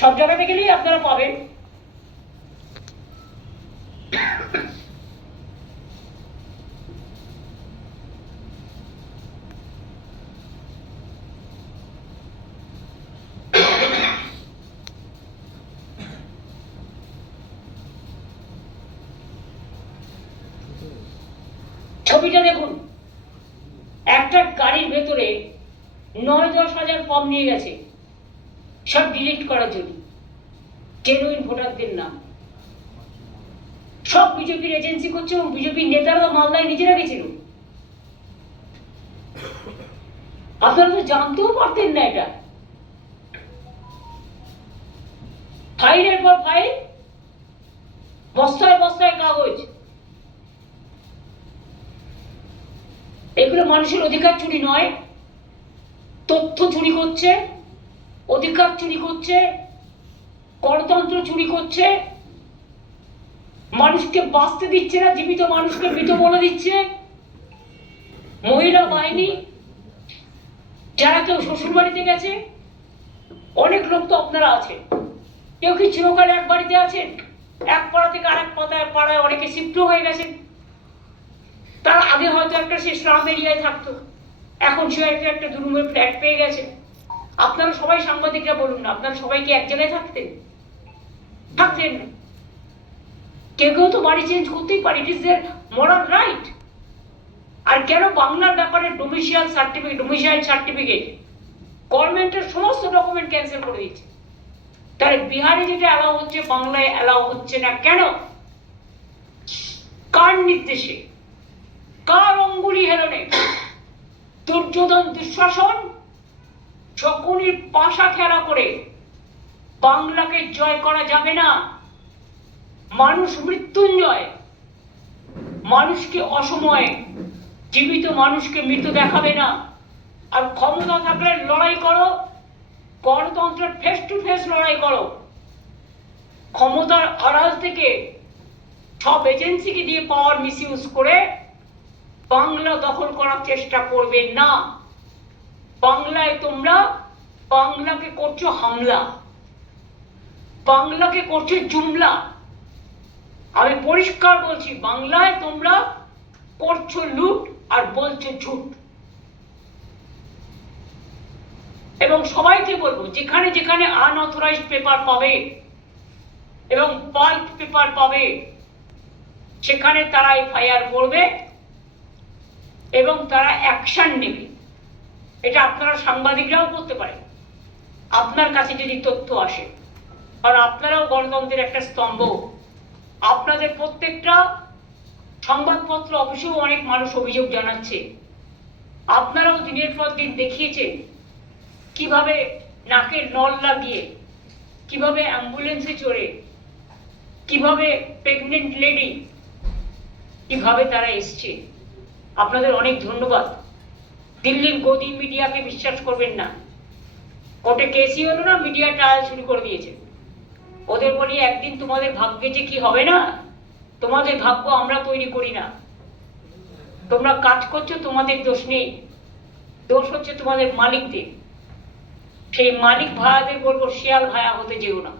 সব জায়গাতে গেলেই আপনারা পাবেন। ছবিটা দেখুন, একটা গাড়ির ভেতরে 9-10 হাজার ফর্ম নিয়ে গেছে সব ডিলিট করার জন্য, জেনুইন ভোটারদের নাম। সব বিজেপির এজেন্সি করছে এবং বিজেপির নেতারা মালদায় নিজেরা গেছিল। আপনারা তো জানতেও পারতেন না এটা। ফাইলের পর ফাইল, বস্তায় বস্তায় কাগজ। এগুলো মানুষের অধিকার চুরি নয়, তথ্য চুরি করছে, অধিকার চুরি করছে, গণতন্ত্র চুরি করছে, মানুষকে বাঁচতে দিচ্ছে না, জীবিত মানুষকে মৃত বলে দিচ্ছে। মহিলা বাহিনী, যারা কেউ শ্বশুর বাড়িতে গেছে, অনেক লোক তো আপনারা আছেন, কেউ কি চিরকাল এক বাড়িতে আছেন, এক পাড়া থেকে আরেক পাড়ায় অনেকে শিফট হয়ে গেছেন। তার আগে হয়তো একটা সে স্লাম এরিয়ায় থাকতো, এখন সে একটা দুরুমের ফ্ল্যাট পেয়ে গেছে। আপনারা সবাই সাংবাদিকরা বলুন না, আপনারা সবাই কি এক জায়গায় থাকতেন? থাকতেন না। কেউ কেউ তো বাড়ি চেঞ্জ করতেই পারে, it is there moral right. আর কেন বাংলার ব্যাপারে ডোমিসাইল সার্টিফিকেট গভর্নমেন্টের সমস্ত ডকুমেন্ট ক্যান্সেল করে দিচ্ছে, তাহলে বিহারে যেটা অ্যালাউ হচ্ছে বাংলায় অ্যালাউ হচ্ছে না কেন? কার নির্দেশে, কার অঙ্গুলি হেলনে? দুর্যোধন দুঃশাসন শকুনির পাশা খেলা করে বাংলাকে জয় করা যাবে না। মানুষ মৃত্যুঞ্জয়, মানুষকে অসময়ে জীবিত মানুষকে মৃত দেখাবে না। আর ক্ষমতা থাকলে লড়াই করো, গণতন্ত্রের ফেস টু ফেস লড়াই করো। ক্ষমতার আড়াল থেকে সব এজেন্সিকে দিয়ে পাওয়ার মিসইউজ করে বাংলা দখল করার চেষ্টা করবে না। বাংলায় তোমরা বাংলাকে করছো হামলা, বাংলাকে করছো জুমলা। আমি পরিষ্কার বলছি, বাংলায় তোমরা করছো লুট আর বলছো ঝুট। এবং সবাইকে বলবো, যেখানে যেখানে আনঅথরাইজড পেপার পাবে এবং বাল্ক পেপার পাবে সেখানে তারা এফআইআর করবে এবং তারা অ্যাকশন নেবে। এটা আপনারা সাংবাদিকরাও করতে পারেন, আপনার কাছে যদি তথ্য আসে, কারণ আপনারাও গণতন্ত্রের একটা স্তম্ভ। আপনাদের প্রত্যেকটা সংবাদপত্র অফিসেও অনেক মানুষ অভিযোগ জানাচ্ছে। আপনারাও দিনের পর দিন দেখিয়েছেন কিভাবে নাকের নল লাগিয়ে, কিভাবে অ্যাম্বুলেন্সে চড়ে, কিভাবে প্রেগনেন্ট লেডি, কিভাবে তারা এসছে। আপনাদের অনেক ধন্যবাদ। দিল্লির গদি মিডিয়াকে বিশ্বাস করবেন না। কোর্টে কেসই হলো না, মিডিয়া ট্রায়াল শুরু করে দিয়েছে। ওদের বলি একদিন তোমাদের ভাগ্যে যে কি হবে না, তোমাদের ভাগ্য আমরা তৈরি করি না। তোমরা কাজ করছো, তোমাদের দোষ নেই, দোষ হচ্ছে তোমাদের মালিকদের। সেই মালিক ভাড়াদের বলবো শিয়াল ভায়া হতে যেও না।